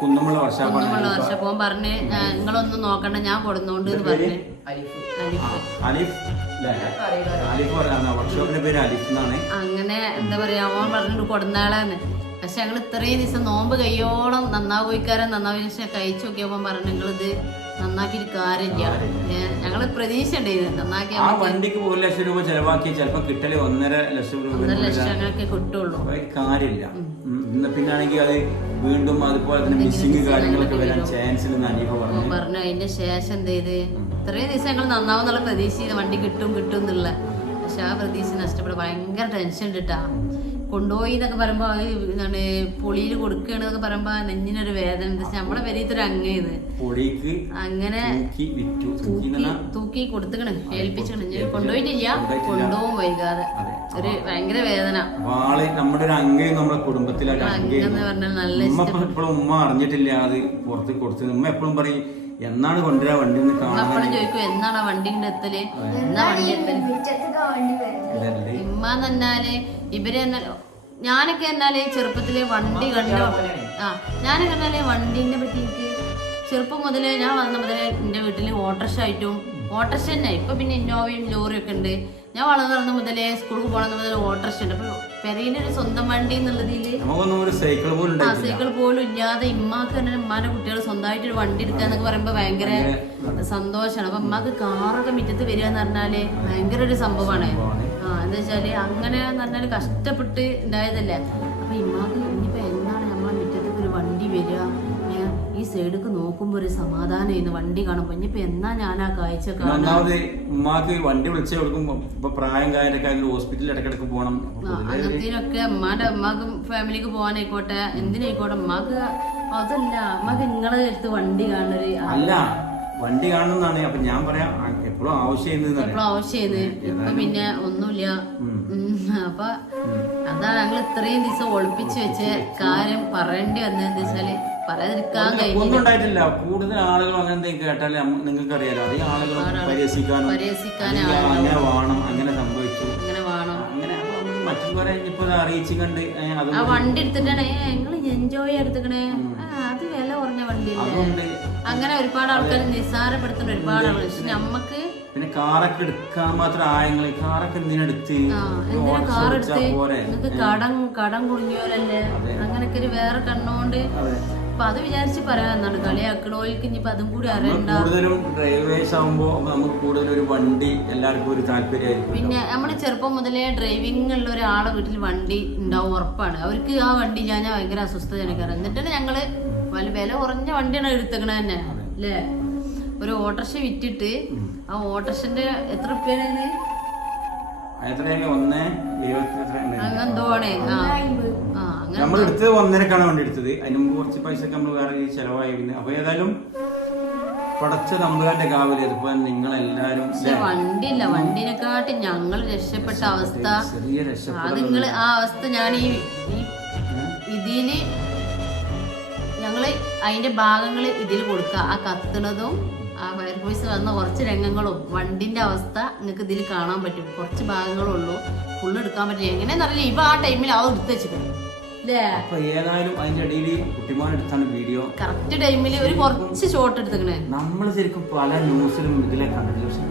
കുന്നുമുള്ള വർഷപ്പോൻ പറഞ്ഞ് നിങ്ങളൊന്നും നോക്കണ്ട ഞാൻ കൊടുന്നോണ്ട് പറഞ്ഞ് അങ്ങനെ എന്താ പറയാ ഓൻ പറഞ്ഞിട്ട് കൊടുന്നാളാന്ന്. പക്ഷെ ഞങ്ങൾ ഇത്രയും ദിവസം നോമ്പ് കയ്യോളം നന്നാവുകാരൻ നന്നാവുക കഴിച്ചു നോക്കിയപ്പോ പറഞ്ഞു നിങ്ങളിത് നന്നാക്കിയിട്ട് കാര്യമില്ല. ഞങ്ങള് പ്രതീക്ഷ ഉണ്ടായിരുന്നു നന്നാക്കി. വണ്ടിക്ക് 1 ലക്ഷം രൂപ ചെലവാക്കി ചിലപ്പോ കിട്ടല് 1.5 ലക്ഷം രൂപ അങ്ങനെയൊക്കെ കിട്ടുള്ളൂ. കാര്യമില്ല. പിന്നാണെങ്കിൽ അത് വീണ്ടും അതുപോലെ തന്നെ മിസ്സിംഗ് കാര്യങ്ങളൊക്കെ വരാൻ ചാൻസ് ഇല്ലെന്ന് അനീഫ പറഞ്ഞു. അതിന്റെ ശേഷം എന്ത് ചെയ്ത് ഇത്രയും ദിവസം ഞങ്ങൾ നന്നാവുന്നുള്ള പ്രതീക്ഷ വണ്ടി കിട്ടും എന്നുള്ള. പക്ഷെ ആ പ്രതീക്ഷ നഷ്ടപ്പെട്ട ഭയങ്കര ടെൻഷൻ ഇട്ടാ. കൊണ്ടുപോയി എന്നൊക്കെ പറയുമ്പോ എന്താണ് പൊളിയിൽ കൊടുക്കുകയാണെന്നൊക്കെ പറയുമ്പോ നെഞ്ഞിനൊരു വേദന. നമ്മളെ വരീത്തൊരു അങ്ങേത് അങ്ങനെ തൂക്കി കൊടുത്തുകണ് ഏൽപ്പിച്ചണ്. കൊണ്ടുപോയിട്ടില്ല, കൊണ്ടുപോകും വൈകാതെ. ഒരു ഭയങ്കര വേദന. നമ്മുടെ ഒരു അങ്ങയും നമ്മുടെ കുടുംബത്തിലെ അങ്ങന്ന് പറഞ്ഞാൽ നല്ല ഇപ്പോഴും ഉമ്മ അറിഞ്ഞിട്ടില്ല അത് പുറത്ത് കൊടുത്തത്. ഉമ്മ എപ്പോഴും പറയും എന്നാണ് കൊണ്ടുവരാ വണ്ടി എപ്പോഴും ചോദിക്കും എന്നാണ് ആ വണ്ടിന്റെ എത്തല്, എന്നാ വണ്ടി എത്തല്. ഇമ്മാന്ന് പറഞ്ഞാല് ഇവര് ഞാനൊക്കെ എന്നാല് ചെറുപ്പത്തില് വണ്ടി കണ്ടു. ഞാനൊക്കെ എന്നാല് വണ്ടീനെ പറ്റി എനിക്ക് ചെറുപ്പം മുതലേ ഞാൻ വന്ന മുതലേ എന്റെ വീട്ടില് ഓട്ടോറിക്ഷ ആയിട്ടും ഓട്ടോറിക്ഷ തന്നെ. ഇപ്പൊ പിന്നെ ഇന്നോവയും ലോറിയും ഒക്കെ ഉണ്ട്. ഞാൻ വളർന്നു മുതലേ സ്കൂളിൽ പോകണമെന്ന് മുതലേ ഓട്ടോറിക്ഷ ഉണ്ട്. അപ്പൊ പെരയിലൊരു സ്വന്തം വണ്ടി എന്നുള്ളതില് സൈക്കിൾ പോലും ഇല്ലാതെ ഇമ്മാക്ക് തന്നെ ഉമ്മാന്റെ കുട്ടികൾ സ്വന്തമായിട്ട് ഒരു വണ്ടി എടുക്കാന്നൊക്കെ പറയുമ്പോ ഭയങ്കര സന്തോഷമാണ്. അപ്പൊ ഉമ്മാക്ക് കാറൊക്കെ മുറ്റത്ത് വരിക എന്ന് പറഞ്ഞാല് ഭയങ്കര ഒരു സംഭവമാണ്. എന്താ വെച്ചാല് അങ്ങനെ പറഞ്ഞാല് കഷ്ടപ്പെട്ട് ഉണ്ടായതല്ലേ. അപ്പൊ ഇമ്മാക്ക് ഇനിയിപ്പോ എന്നാണ് നമ്മളെ മുറ്റത്തേക്ക് ഒരു വണ്ടി വരിക, ഈ സൈഡിക്ക് നോക്കുമ്പോ ഒരു സമാധാനം ചെയ്യുന്നു വണ്ടി കാണുമ്പോ. ഇനിയിപ്പോ എന്നാ ഞാൻ ആ കാഴ്ച ഒന്നാമത് ഉമ്മാക്ക് വണ്ടി വിളിച്ചു കൊടുക്കുമ്പോ ഇപ്പൊ പ്രായം കാര്യമൊക്കെ ഹോസ്പിറ്റലിൽ ഇടക്കിടക്ക് പോകണം. അങ്ങനത്തേനൊക്കെ ഉമ്മാക്കും ഫാമിലിക്ക് പോകാനായിക്കോട്ടെ എന്തിനായിക്കോട്ടെ ഉമ്മാക്ക് അതല്ല. ഉമ്മാക്ക് നിങ്ങളെ അടുത്ത് വണ്ടി കാണല് അല്ല, വണ്ടി കാണുന്നതാണ്. അപ്പൊ ഞാൻ പറയാം എപ്പോഴും ആവശ്യം ഇപ്പൊ പിന്നെ ഒന്നുമില്ല. അപ്പൊ അതാ ഞങ്ങൾ ഇത്രയും ദിവസം ഒളിപ്പിച്ചു വെച്ച കാര്യം പറയേണ്ടി വന്നത്. എന്താ വെച്ചാല് പറയാതിരിക്കാൻ ഒന്നുണ്ടായിട്ടില്ല. കൂടുതൽ ആളുകൾ അങ്ങനെ കേട്ടാൽ നിങ്ങൾക്ക് അറിയാലോ അധികം ആളുകൾ പരിഹസിക്കാനും അങ്ങനെ വേണം അങ്ങനെ സംഭവിച്ചു അങ്ങനെ മറ്റുള്ളവരെ ഇനിയിപ്പോ അറിയിച്ചു കണ്ട് ആ വണ്ടി എടുത്തിട്ടാണ് ഞങ്ങൾ എൻജോയ് എടുത്തിക്കണേ. അത് വില കുറഞ്ഞ വണ്ടിയല്ലേ. അങ്ങനെ ഒരുപാട് ആൾക്കാർ നിസ്സാരപ്പെടുത്തുന്ന ഒരുപാട് ആളുകൾ. പക്ഷെ നമ്മക്ക് പിന്നെ കാറൊക്കെ എടുക്കാൻ മാത്രം ആയങ്ങള് കാറൊക്കെ എന്തിനെടുത്ത് കാർ എടുത്ത് നിങ്ങക്ക് കടം കുടുങ്ങിയോലല്ലേ അങ്ങനൊക്കെ ഒരു വേറെ കണ്ണോണ്ട്. അപ്പൊ അത് വിചാരിച്ച് പറയാന്നാണ് കളിയാക്കണോൽക്ക് ഇനിയിപ്പോ അതും കൂടി അറിയണ്ട. കൂടുതലും ഡ്രൈവേഴ്സ് ആകുമ്പോ നമുക്ക് കൂടുതൽ ഒരു വണ്ടി എല്ലാവർക്കും ഒരു താല്പര്യമായിരിക്കും. പിന്നെ നമ്മള് ചെറുപ്പം മുതലേ ഡ്രൈവിംഗ് ഉള്ള ഒരാളെ വീട്ടിൽ വണ്ടി ഉണ്ടാവും ഉറപ്പാണ്. അവർക്ക് ആ വണ്ടി ഞാൻ ഭയങ്കര അസ്വസ്ഥജനക്കാണ്. എന്നിട്ടാണ് ഞങ്ങള് വില കുറഞ്ഞ വണ്ടിയാണ് എടുത്തേക്കണ തന്നെ അല്ലേ. ഒരു ഓട്ടോറിക്ഷ വിറ്റിട്ട് ആ ഓട്ടോറിക്ഷന്റെ എത്ര റുപ്യാണ് അങ്ങെന്തോണേ നമ്മൾ എടുത്തത് 1.5 വണ്ടി എടുത്തത്. അതിന് മുമ്പ് കുറച്ച് പൈസ നമ്മൾ വേറെ ചെലവായിരുന്നു. അപ്പൊ ഏതായാലും പടച്ച തമ്പുരാന്റെ കാവല് അതുപോലെ നിങ്ങളെല്ലാരും വണ്ടിയില്ല വണ്ടിനെക്കാട്ടി ഞങ്ങൾ രക്ഷപ്പെട്ട അവസ്ഥ അത് നിങ്ങള് ആ അവസ്ഥ ഞാൻ ഈ ഇതില് ഞങ്ങള് അതിന്റെ ഭാഗങ്ങള് ഇതിൽ കൊടുക്ക. ആ കത്തുന്നതും ആ ഫയർഫോഴ്സ് വന്ന കുറച്ച് രംഗങ്ങളും വണ്ടിന്റെ അവസ്ഥ നിങ്ങൾക്ക് ഇതിൽ കാണാൻ പറ്റും. കുറച്ച് ഭാഗങ്ങളുള്ളൂ, ഫുള്ള് എടുക്കാൻ പറ്റില്ല. എങ്ങനെയെന്നറിയില്ല. ഇപ്പൊ ആ ടൈമിൽ അത് എടുത്ത് വെച്ചിട്ടുണ്ട് ഏതായാലും അതിന്റെ ഇടയിൽ കുട്ടിമാരെടുത്താണ് വീഡിയോ കറക്റ്റ് ടൈമില് ഒരു കുറച്ച് ഷോട്ട് എടുത്തേക്കണേ. നമ്മള് ശരിക്കും പല ന്യൂസിലും ഇതിലെ കണ്ടിട്ടില്ല. പക്ഷെ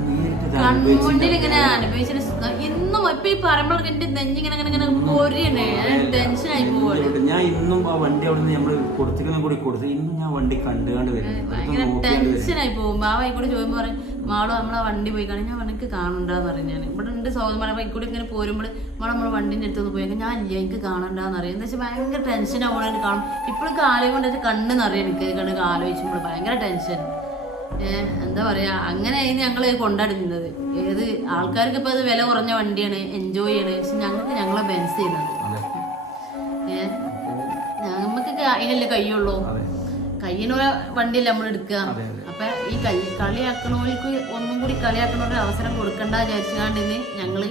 മുന്നിൽ ഇങ്ങനെ അനുഭവിച്ചിട്ട് ഇന്നും ഇപ്പൊ ഈ പറയുമ്പോഴൊക്കെ എന്റെ നെഞ്ഞിങ്ങനെ ഇങ്ങനെ പൊരിയണേ, ടെൻഷൻ ആയി പോവാണ്. ഞാൻ ഇന്നും ആ വണ്ടി അവിടെ നിന്ന് നമ്മള് കൊടുത്തിരുന്ന കൂടി കൊടുത്തു. ഇന്നും ഞാൻ വണ്ടി കണ്ടുകൊണ്ട് ഭയങ്കര ടെൻഷനായി പോകും. ആ വൈക്കൂടെ ചോദിക്കുമ്പോ പറയും മാളോ നമ്മളെ വണ്ടി പോയി കാണാൻ. ഞാൻ വണ്ടിക്ക് കാണണ്ടാന്ന് പറയും. ഞാൻ ഇവിടെ ഉണ്ട് സൗദമായ വൈക്കൂടെ ഇങ്ങനെ പോരുമ്പോൾ നമ്മളെ വണ്ടിന്റെ അടുത്തൊന്ന് പോയി ഞാൻ ഇല്ല എനിക്ക് കാണണ്ടാന്ന് അറിയാം. എന്താ വെച്ചാൽ ഭയങ്കര ടെൻഷൻ ആവണേ കാണും. ഇപ്പോഴും കാലം കൊണ്ട് കണ്ണ് നിറയെ എനിക്ക് കണ്ട് ആലോചിക്കുമ്പോൾ ഭയങ്കര ടെൻഷൻ. എന്താ പറയാ, അങ്ങനെ ആയിരുന്നു ഞങ്ങള് കൊണ്ടാടുന്നത്. ഏത് ആൾക്കാർക്ക് ഇപ്പൊ അത് വില കുറഞ്ഞ വണ്ടിയാണ്, എൻജോയ് ചെയ്യണേ. പക്ഷെ ഞങ്ങൾക്ക് ഞങ്ങളെ ബെൻസ് ചെയ്യുന്നത് നമുക്കൊക്കെ അതിനല്ലേ കയ്യുള്ളൂ. കയ്യിനുള്ള വണ്ടിയല്ലേ നമ്മൾ എടുക്കുക. അപ്പൊ ഈ കളിയാക്കണവർക്ക് ഒന്നും കൂടി കളിയാക്കണവരുടെ അവസരം കൊടുക്കണ്ട വിചാരിച്ചാണ്ടിന്ന് ഞങ്ങള്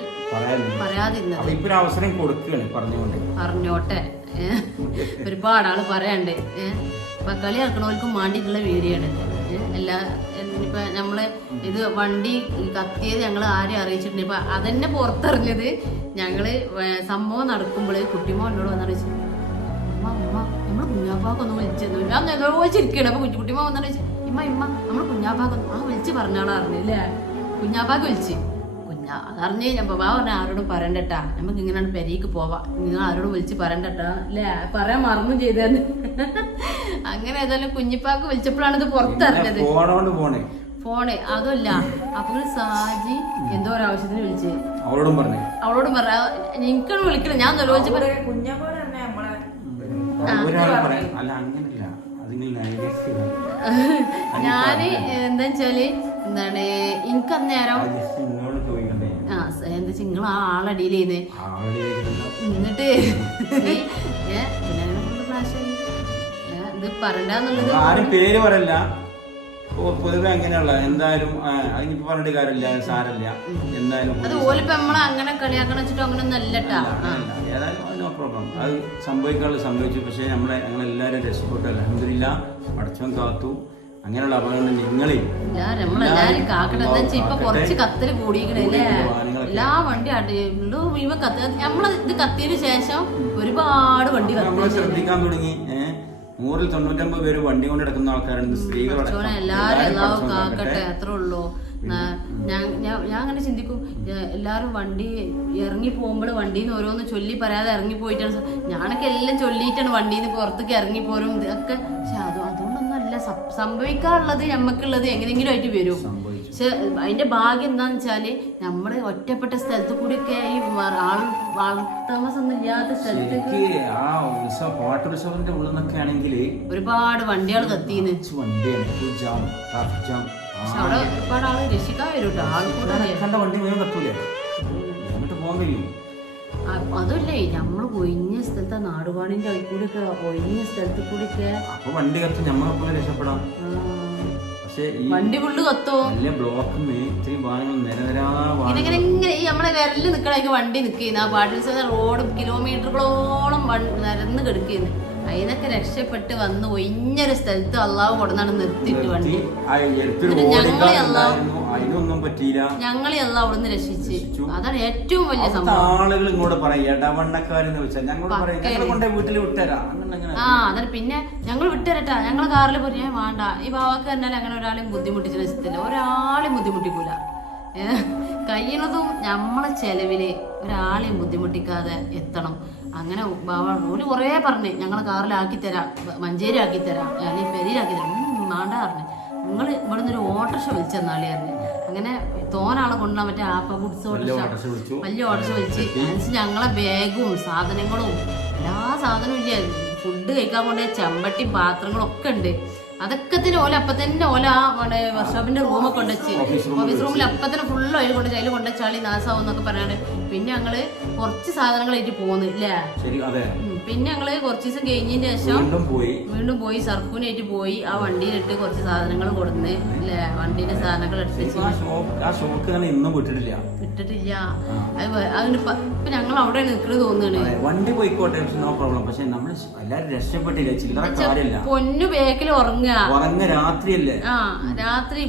പറയാതിരുന്നത്. അവസരം പറഞ്ഞോട്ടെ. ഒരുപാട് ആള് പറയാണ്ട്. അപ്പൊ കളിയാക്കണവർക്കും വേണ്ടിയിട്ടുള്ള വീഡിയോ ആണ്. ഇപ്പൊ നമ്മള് ഇത് വണ്ടി കത്തിയത് ഞങ്ങൾ ആരെയും അറിയിച്ചിട്ടുണ്ട്. ഇപ്പൊ അതന്നെ പുറത്തറിഞ്ഞത് ഞങ്ങള് സംഭവം നടക്കുമ്പോള് കുട്ടിമോ എന്നോട് വന്നറിയിച്ചു, അമ്മ നമ്മള് കുഞ്ഞാപ്പാക്കൊന്ന് വിളിച്ചെന്നു. ഞാൻ ചോദിച്ചിരിക്കണം. അപ്പൊ കുട്ടിമോ വന്നറിയിച്ചു, ഇമ്മ നമ്മള് കുഞ്ഞാപ്പാക്കൊന്ന് വിളിച്ച് പറഞ്ഞാളാ അറിഞ്ഞില്ലേ, കുഞ്ഞാപ്പാക്ക് വിളിച്ച് അതറിഞ്ഞ് ഞാൻ ബാബ പറഞ്ഞ ആരോടും പറയണ്ടട്ടാ, നമുക്ക് ഇങ്ങനെയാണ് പെരീക്ക് പോവാ, നിങ്ങൾ ആരോടും വിളിച്ച് പറയണ്ടട്ടാ അല്ലേ, പറയാൻ മറന്നു ചെയ്തേന്ന്. അങ്ങനെ ഏതായാലും കുഞ്ഞിപ്പാക്ക് വിളിച്ചപ്പോഴാണ് ഇത് പുറത്തറിഞ്ഞത്. ഫോണ് അതുമല്ല. അപ്പൊ സാജി എന്തോ ഒരു ആവശ്യത്തിന് വിളിച്ച് അവളോടും പറഞ്ഞ എനിക്കാണ് വിളിക്കണം. ഞാൻ വിളിച്ചപ്പോ ഞാന് എന്താ വെച്ചാല് എന്താണ് എനിക്ക് അന്നേരം എന്താ നിങ്ങൾ ആ ആളടിയിൽ ചെയ്തേ എന്നിട്ട് ഇത് പറയണ്ടെന്നുള്ളത് ആരും പേര് പറയല്ല, പൊതുവെ അങ്ങനെയുള്ള എന്തായാലും അതിനിപ്പോ പറഞ്ഞിട്ട് കാര്യമില്ല, സാരല്ല. എന്തായാലും അത് ഓലിപ്പോ നമ്മളെ അങ്ങനെ കളിയാക്കണം വെച്ചിട്ടോ അങ്ങനെ ഒന്നും അല്ലട്ടാ. ഏതായാലും നോ പ്രോബ്ലം. അത് സംഭവിക്കാനുള്ള സംഭവിച്ചു. പക്ഷെ ഞങ്ങളെല്ലാരും രക്ഷപ്പെട്ടു. അൽഹംദുലില്ലാ, പടച്ചവൻ കാത്തു. അങ്ങനെയുള്ള അപകടം നിങ്ങളെ നമ്മളെല്ലാരും കാക്കട്ടെ. എന്താ വെച്ചാൽ ഇപ്പൊ കുറച്ച് കത്തല് കൂടിയിക്കണല്ലേ, എല്ലാ വണ്ടി നമ്മള് ഇത് കത്തിയതിനു ശേഷം ഒരുപാട് വണ്ടി നമ്മളെ ശ്രദ്ധിക്കാൻ തുടങ്ങി. 199 പേര് വണ്ടി കൊണ്ട് കിടക്കുന്ന ആൾക്കാരുണ്ട്, സ്ത്രീകളെ. എല്ലാരും കാക്കട്ടെ, അത്രേ ഉള്ളൂ. ഞാൻ അങ്ങനെ ചിന്തിക്കും, എല്ലാരും വണ്ടി ഇറങ്ങി പോകുമ്പോൾ വണ്ടിന്ന് ഓരോന്ന് ചൊല്ലി പറയാതെ ഇറങ്ങി പോയിട്ടാണ്. ഞാനൊക്കെ എല്ലാം ചൊല്ലിയിട്ടാണ് വണ്ടിന്ന് പുറത്തേക്ക് ഇറങ്ങി പോരും ഇതൊക്കെ. പക്ഷെ അതുകൊണ്ടൊന്നും അല്ല സംഭവിക്കാറുള്ളത്. ഞമ്മക്കുള്ളത് എങ്ങനെയെങ്കിലും ആയിട്ട് വരും. പക്ഷെ അതിന്റെ ഭാഗ്യം എന്താന്ന് വെച്ചാല് നമ്മള് ഒറ്റപ്പെട്ട സ്ഥലത്ത് കൂടിയൊക്കെ ഈ താമസമൊന്നും ഇല്ലാത്ത സ്ഥലത്തേക്ക് ഒരുപാട് വണ്ടികൾ കത്തിന്ന്. അവിടെ ഒരുപാട് ആള് രക്ഷിക്കാൻ വരും കേട്ടോ. അതല്ലേ നമ്മള് ഒഴിഞ്ഞ സ്ഥലത്ത് നാടുവാണിന്റെ കൂടെയൊക്കെ ഒഴിഞ്ഞ സ്ഥലത്ത് കൂടെയൊക്കെ വണ്ടി കത്തും, നമ്മളെ രക്ഷപ്പെടാം. വണ്ടി ഫുള്ള് കത്തോ ഇങ്ങനെ ഈ നമ്മളെ വിരല് നിക്കണ വണ്ടി നിക്കുന്ന ആ പാട്ടിൽ റോഡ് കിലോമീറ്ററുകളോളം നിരന്ന് കിടക്കുന്നു. അതിനൊക്കെ രക്ഷപ്പെട്ട് വന്ന് ഒഴിഞ്ഞൊരു സ്ഥലത്ത് അള്ളാഹു കൊടുന്നാണ് നിർത്തിയിട്ട് വണ്ടി. ഞങ്ങളെ അള്ളാഹു അവിടുന്ന് രക്ഷിച്ച്. അതാണ് ഏറ്റവും വലിയ സംഭവം. ആളുകൾ ഇങ്ങോട്ട് അതാണ്. പിന്നെ ഞങ്ങൾ വിട്ടുതരട്ടാ, ഞങ്ങളെ കാറിൽ പറയാൻ വേണ്ട. ഈ ബാവാക്ക് പറഞ്ഞാൽ അങ്ങനെ ഒരാളെയും ബുദ്ധിമുട്ടിച്ച വെച്ചിട്ടില്ല, ഒരാളെയും ബുദ്ധിമുട്ടിക്കൂല. കഴിയുന്നതും നമ്മളെ ചെലവില് ഒരാളെയും ബുദ്ധിമുട്ടിക്കാതെ എത്തണം. അങ്ങനെ ഓല് കുറേ പറഞ്ഞ് ഞങ്ങളെ കാറിലാക്കി തരാം, മഞ്ചേരി ആക്കി തരാം, അല്ലെങ്കിൽ പെരിയിലാക്കി തരാം. വേണ്ട പറഞ്ഞു. നിങ്ങൾ ഇവിടെ നിന്നൊരു ഓട്ടോറിക്ഷ വിളിച്ചെന്നാളി പറഞ്ഞു. അങ്ങനെ തോനാളെ കൊണ്ടുപോകാൻ പറ്റിയ ആപ്പ ഗുഡ്സ് ഓട്ടോറിക്ഷ, വലിയ ഓട്ടോറിക്ഷ വിളിച്ച് അനുസരിച്ച് ഞങ്ങളെ ബാഗും സാധനങ്ങളും എല്ലാ സാധനവും ഇല്ല, ഫുഡ് കഴിക്കാൻ കൊണ്ടുപോയ ചെമ്പട്ടി പാത്രങ്ങളും ഒക്കെ ഉണ്ട്. അതൊക്കെ തന്നെ ഓല അപ്പൊ തന്നെ ഓല വർക്ക്ഷോപ്പിന്റെ റൂമൊക്കെ കൊണ്ടുവച്ച് ഓഫീസ് റൂമിൽ അപ്പൊ തന്നെ ഫുള്ള് അതിൽ കൊണ്ട് അതിൽ കൊണ്ടുവച്ചാളി നാസാവും എന്നൊക്കെ പറയാണ്ട്. പിന്നെ ഞങ്ങള് കുറച്ച് സാധനങ്ങളായിട്ട് പോന്നില്ലേ. പിന്നെ ഞങ്ങള് കുറച്ച് ദിവസം കഴിഞ്ഞതിന് ശേഷം വീണ്ടും പോയി സർഫൂനായിട്ട് പോയി ആ വണ്ടിയിലിട്ട് കുറച്ച് സാധനങ്ങൾ കൊടുന്ന് അല്ലേ, വണ്ടീന്റെ സാധനങ്ങൾ വിട്ടിട്ടില്ല. അതിനിപ്പൊ ഞങ്ങൾ അവിടെ നിൽക്കുന്നത് തോന്നുകയാണ്. വണ്ടി പോയിക്കോട്ടെ, നോ പ്രോബ്ലം. പക്ഷെ നമ്മൾ എല്ലാരും രക്ഷപ്പെട്ടില്ല, ചില്ലറ കാര്യമില്ല. പൊന്നു ബേക്കിൽ ഉറങ്ങുക രാത്രിയല്ലേ. രാത്രി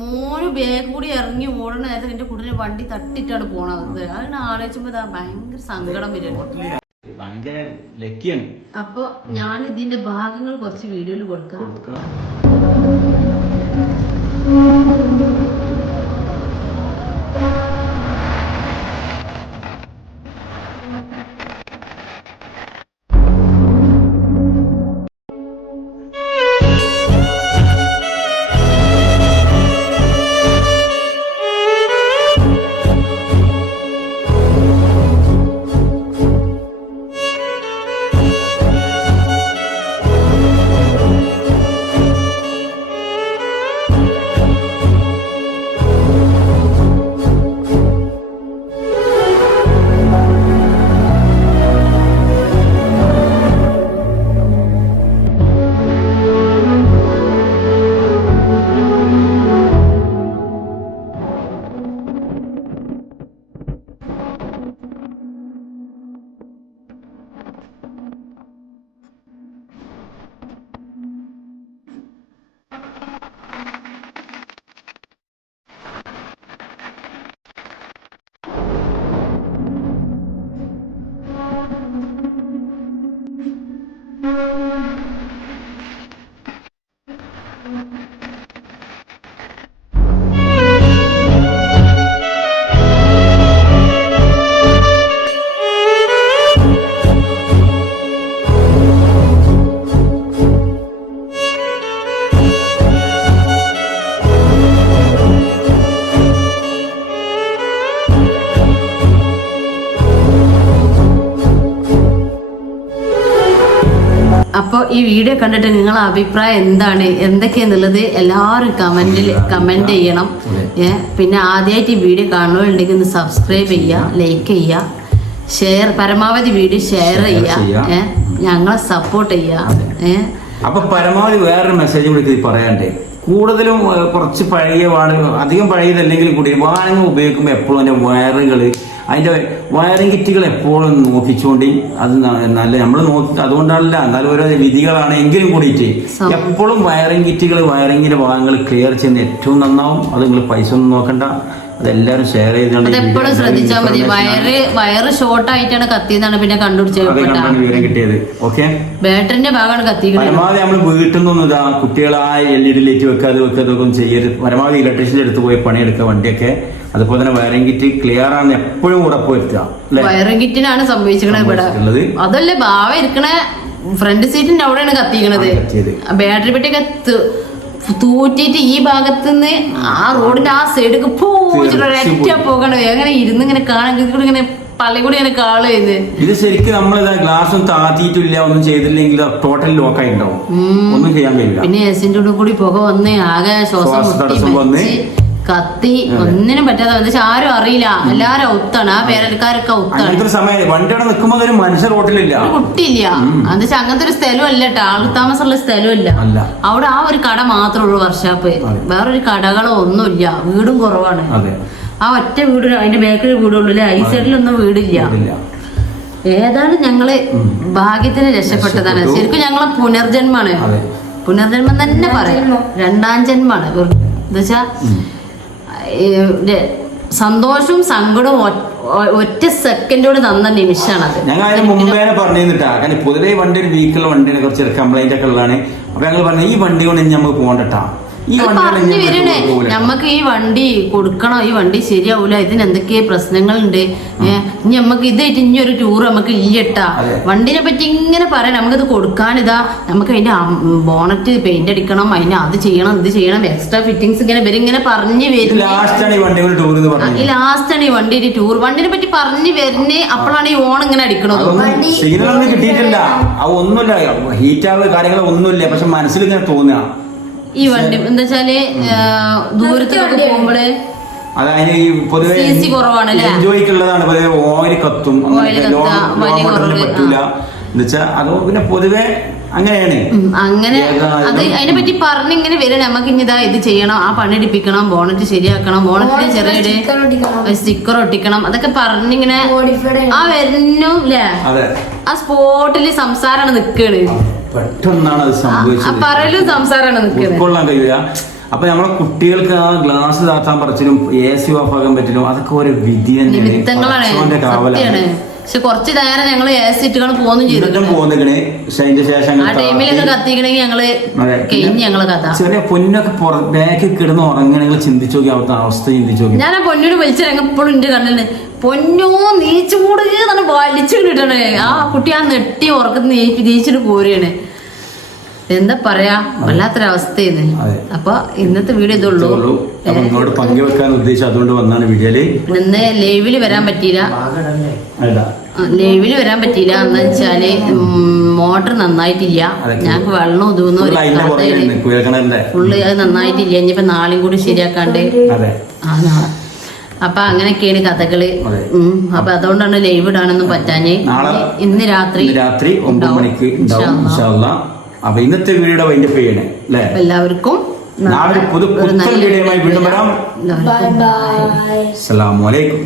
മോന് ബാഗ് കൂടി ഇറങ്ങി ഓടണ നേരത്തെ എന്റെ കുട്ടിനെ വണ്ടി തട്ടിട്ടാണ് പോണത്. അതിന് ആലോചിച്ചപ്പോ ഭയങ്കര സങ്കടം വരും. ഭയങ്കര ലക്കിയാണ്. അപ്പൊ ഞാൻ ഇതിന്റെ ഭാഗങ്ങൾ കുറച്ച് വീഡിയോയിൽ കൊടുക്കാം. അപ്പോൾ ഈ വീഡിയോ കണ്ടിട്ട് നിങ്ങളെ അഭിപ്രായം എന്താണ്, എന്തൊക്കെയാന്നുള്ളത് എല്ലാവരും കമന്റ് ചെയ്യണം. പിന്നെ ആദ്യമായിട്ട് ഈ വീഡിയോ കാണുന്നുണ്ടെങ്കിൽ ഒന്ന് സബ്സ്ക്രൈബ് ചെയ്യുക, ലൈക്ക് ചെയ്യുക, ഷെയർ, പരമാവധി വീഡിയോ ഷെയർ ചെയ്യുക, ഞങ്ങളെ സപ്പോർട്ട് ചെയ്യുക. അപ്പൊ പരമാവധി വേറൊരു മെസ്സേജ് കൂടി പറയാണ്ടേ, കൂടുതലും കുറച്ച് പഴയ അധികം പഴയതല്ലെങ്കിൽ കൂടി വാഹനങ്ങൾ ഉപയോഗിക്കുമ്പോൾ എപ്പോഴും അതിന്റെ അതിന്റെ വയറിംഗ് കിറ്റുകൾ എപ്പോഴും നോക്കിച്ചുകൊണ്ട് അത് നല്ല നമ്മൾ നോക്കി, അതുകൊണ്ടല്ല എന്നാലും ഓരോ വിധികളാണ് എങ്കിലും കൂടിയിട്ട് എപ്പോഴും വയറിംഗ് കിറ്റുകൾ വയറിംഗിന്റെ ഭാഗങ്ങൾ ക്ലിയർ ചെയ്യുന്ന ഏറ്റവും നന്നാവും. അത് നിങ്ങൾ പൈസ ഒന്നും നോക്കണ്ട, അതെല്ലാരും ഷെയർ ചെയ്തിട്ടുണ്ട്. എപ്പോഴും ശ്രദ്ധിച്ചാൽ മതി. വയറ് ഷോർട്ട് ആയിട്ടാണ് കത്തിയെന്നാണ് പിന്നെ വിവരം കിട്ടിയത്. ഓക്കെ, ബാറ്ററിന്റെ ഭാഗമാണ് കത്തി. പരമാവധി നമ്മൾ വീട്ടിൽ നിന്നൊന്നും ഇതാ കുട്ടികളായ LED ലൈറ്റ് വെക്കാതൊക്കെ ചെയ്യരുത്. പരമാവധി ഇലക്ട്രീഷ്യന്റെ അടുത്ത് പോയി പണിയെടുക്കുക വണ്ടിയൊക്കെ. അതുപോലെ തന്നെ വയറിംഗ് കിറ്റ് ക്ലിയർ ആണെന്ന് എപ്പോഴും ഉറപ്പുവരുത്തുക. വയറിംഗ് കിറ്റിനാണ് സംഭവിച്ചിരിക്കണത് ഇവിടെ. അതല്ലേ ഭാവ ഇരിക്കണ ഫ്രണ്ട് സീറ്റിന്റെ അവിടെയാണ് കത്തിക്കണത്. ബാറ്ററി പെട്ടിയൊക്കെ തൂറ്റിട്ട് ഈ ഭാഗത്തുനിന്ന് ആ റോഡിന്റെ ആ സൈഡിലേക്ക് ഒറ്റ പോകണത്. അങ്ങനെ ഇരുന്ന് ഇങ്ങനെ കാണാൻ ഇങ്ങനെ പള്ളി കൂടി ഇങ്ങനെ കാളുന്നത്. ഇത് ശരിക്കും നമ്മൾ ഗ്ലാസ് ഒന്നും താത്തിയിട്ടില്ല, ഒന്നും ചെയ്തില്ലെങ്കിൽ ടോട്ടൽ ലോക്കായി ഉണ്ടാവും, ഒന്നും ചെയ്യാൻ കഴിയില്ല. പിന്നെ എസിന്റെ ഉള്ളിൽ കൂടി പുക വന്ന് ആകെ ശ്വാസം വന്ന് കത്തി ഒന്നിനും പറ്റാതെ വന്നിട്ട് ആരും അറിയില്ല. എല്ലാരും ഔത്താണ്, ആ പേരക്കാരൊക്കെ ഔത്താണ്. സമയം വണ്ടിയുടെ നിൽക്കുമ്പോൾ ഒരു മനുഷ്യ റോട്ടിലില്ല, ഒരു കുട്ടിയില്ല. എന്താ അങ്ങനത്തെ ഒരു സ്ഥലമല്ല കേട്ടോ, ആൾ താമസമുള്ള സ്ഥലമല്ല. അവിടെ ആ ഒരു കട മാത്രമേ ഉള്ളൂ, വർഷാപ്പ്. വേറൊരു കടകളോ ഒന്നുമില്ല, വീടും കുറവാണ്. ആ ഒറ്റ വീട്, അതിന്റെ ബാക്കിൽ വീടുള്ളൂ. ഈ സൈഡിലൊന്നും വീടില്ല. ഏതായാലും ഞങ്ങള് ഭാഗ്യത്തിന് രക്ഷപ്പെട്ടതാണ്. ശരിക്കും ഞങ്ങളെ പുനർജന്മാണ്. പുനർജന്മം തന്നെ പറയാം, രണ്ടാം ജന്മാണ്. എന്താ സന്തോഷവും സങ്കടവും ഒറ്റ സെക്കൻഡോട് തന്ന നിമിഷമാണത്. ഞങ്ങൾ അതിന് മുമ്പേ പറഞ്ഞിട്ടാ, കാരണം പൊതുവേ വണ്ടി ഒരു വീക്കുള്ള വണ്ടിയാണ്, കുറച്ച് കംപ്ലൈന്റ് ഒക്കെ ഉള്ളതാണ്. അപ്പൊ ഞങ്ങൾ പറഞ്ഞു ഈ വണ്ടി കൊണ്ട് നമുക്ക് പോകണ്ടട്ടാ, പറഞ്ഞു വരണേ നമ്മക്ക് ഈ വണ്ടി കൊടുക്കണോ, ഈ വണ്ടി ശരിയാവൂല, ഇതിന് എന്തൊക്കെ പ്രശ്നങ്ങളുണ്ട്, ഇനി നമ്മക്ക് ഇതായിട്ട് ഇനി ഒരു ടൂർ നമുക്ക് ഇല്ലട്ടാ. വണ്ടിനെ പറ്റി ഇങ്ങനെ പറയാം, നമുക്കിത് കൊടുക്കാനിതാ, നമുക്ക് അതിന്റെ ബോണറ്റ് പെയിന്റ് അടിക്കണം, അതിന് അത് ചെയ്യണം, ഇത് ചെയ്യണം, എക്സ്ട്രാ ഫിറ്റിങ്സ് ഇങ്ങനെ ഇവരിങ്ങനെ പറഞ്ഞു വരും. ഈ ലാസ്റ്റാണ് ഈ വണ്ടിയുടെ ടൂർ, വണ്ടിനെ പറ്റി പറഞ്ഞു വരുന്നേ. അപ്പോഴാണ് ഈ ഓൺ ഇങ്ങനെ അടിക്കണത്. കിട്ടിയിട്ടില്ല, ഒന്നുമില്ല, ഹീറ്റാവ് കാര്യങ്ങളൊന്നുമില്ല, പക്ഷെ മനസ്സിൽ ഇങ്ങനെ തോന്നുക ഈ വണ്ടി എന്താ വെച്ചാല് ദൂരത്തൊക്കെ പോകുമ്പോള് അതായത് ഈ പൊതുവെ എൻജോയ്ക്കുള്ളതാണ്. പൊതുവെ ഓയിൽ കത്തും, പറ്റൂല എന്നുവെച്ചാ അതോ പിന്നെ പൊതുവെ അങ്ങനെയാണ്. അങ്ങനെ അത് അതിനെ പറ്റി പറഞ്ഞിങ്ങനെ വരും. നമുക്ക് ഇനി ഇതാ ഇത് ചെയ്യണം, ആ പണിയെടുപ്പിക്കണം, ബോണറ്റ് ശരിയാക്കണം, ബോണറ്റിന് ചെറിയ സ്റ്റിക്കർ ഒട്ടിക്കണം, അതൊക്കെ പറഞ്ഞിങ്ങനെ ആ വരുന്നു അല്ലേ. ആ സ്പോട്ടില് സംസാരാണ് നിക്കണ്, പെട്ടെന്നാണ് അത് സംഭവിച്ചത്. പറയലും സംസാരാണ് ഉൾക്കൊള്ളാൻ കഴിയുക. അപ്പൊ നമ്മളെ കുട്ടികൾക്ക് ആ ഗ്ലാസ് താത്താൻ പറിച്ചിലും AC ഓഫ് ആക്കാൻ പറ്റിലും അതൊക്കെ ഒരു വിധി തന്നെയാണ്, കാവലാണ്. പക്ഷെ കുറച്ച് നേരം ഞങ്ങള് ഏസിട്ടുകൾ പോകുന്നു പോകുന്നേ. പക്ഷെ അതിന്റെ ശേഷം ആ ടൈമിലൊക്കെ കത്തിക്കണമെങ്കിൽ ഞങ്ങള് കഴിഞ്ഞ് ഞങ്ങളെ കഥ. ചെറിയ പൊന്നൊക്കെ ബാക്കിൽ കിടന്ന് ഉറങ്ങണമെങ്കിൽ ചിന്തിച്ചു നോക്കി, അവിടുത്തെ അവസ്ഥ ചിന്തിച്ചു നോക്കി. ഞാൻ ആ പൊന്നോട് വിളിച്ചിറങ്ങി എപ്പോഴും എന്റെ കണ്ണിന് പൊന്നോ നീച്ചുകൂട് തന്നെ വലിച്ചു കിട്ടണേ. ആ കുട്ടി ആ നെട്ടി ഉറക്കത്ത് നീച്ചിട്ട് പോരുകയാണ്. എന്താ പറയാ, വല്ലാത്തൊരവസ്ഥയാണ്. അപ്പൊ ഇന്നത്തെ വീഡിയോ ഇതുള്ളൂ. പങ്കുവെക്കാൻ ഉദ്ദേശിച്ചു, അതുകൊണ്ട് വന്നാണ് വീഡിയോയില്. ഇന്ന് ലൈവില് വരാൻ പറ്റിയില്ല. എന്ന് വെച്ചാല് മോട്ടർ നന്നായിട്ടില്ല, ഞങ്ങക്ക് വെള്ളം ഇതൊന്നും ഫുള്ള് അത് നന്നായിട്ടില്ല. ഇനിയിപ്പോ നാളെയും കൂടി ശരിയാക്കാണ്ട് അപ്പൊ അങ്ങനെയൊക്കെയാണ് കഥകള്. അപ്പൊ അതുകൊണ്ടാണ് ലൈവ് ഇടാനൊന്നും പറ്റാഞ്ഞ്. ഇന്ന് രാത്രി 9 മണിക്ക് അപ്പൊ ഇന്നത്തെ വീഡിയോയുടെ വൈൻഡപ്പ് ചെയ്യണേ അല്ലേ. എല്ലാവർക്കും നാളെ പുതിയ വീഡിയോയുമായി വീണ്ടും വരാം. അസ്സലാമു അലൈക്കും.